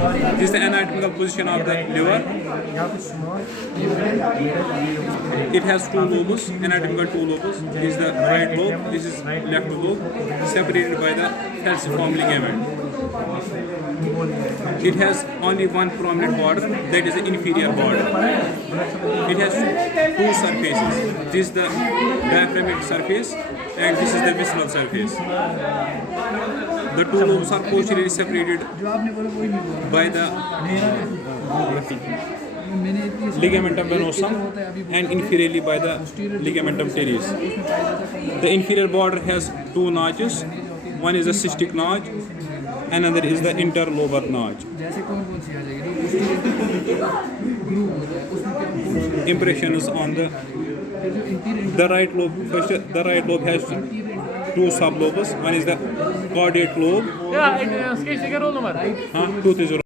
This is the anatomical position of the liver. It has two lobes, anatomical two lobes. This is the right lobe, this is left lobe, separated by the falciform ligament. It has only one prominent border, that is the inferior border. It has two surfaces. This is the diaphragmatic surface and this is the visceral surface. The two lobes are posteriorly separated by the ligamentum venosum and inferiorly by the ligamentum teres. The inferior border has two notches. One is a cystic notch, another is the interlobar notch. Impressions on the right lobe. First, the right lobe has two sublobes. One is the caudate lobe. 230.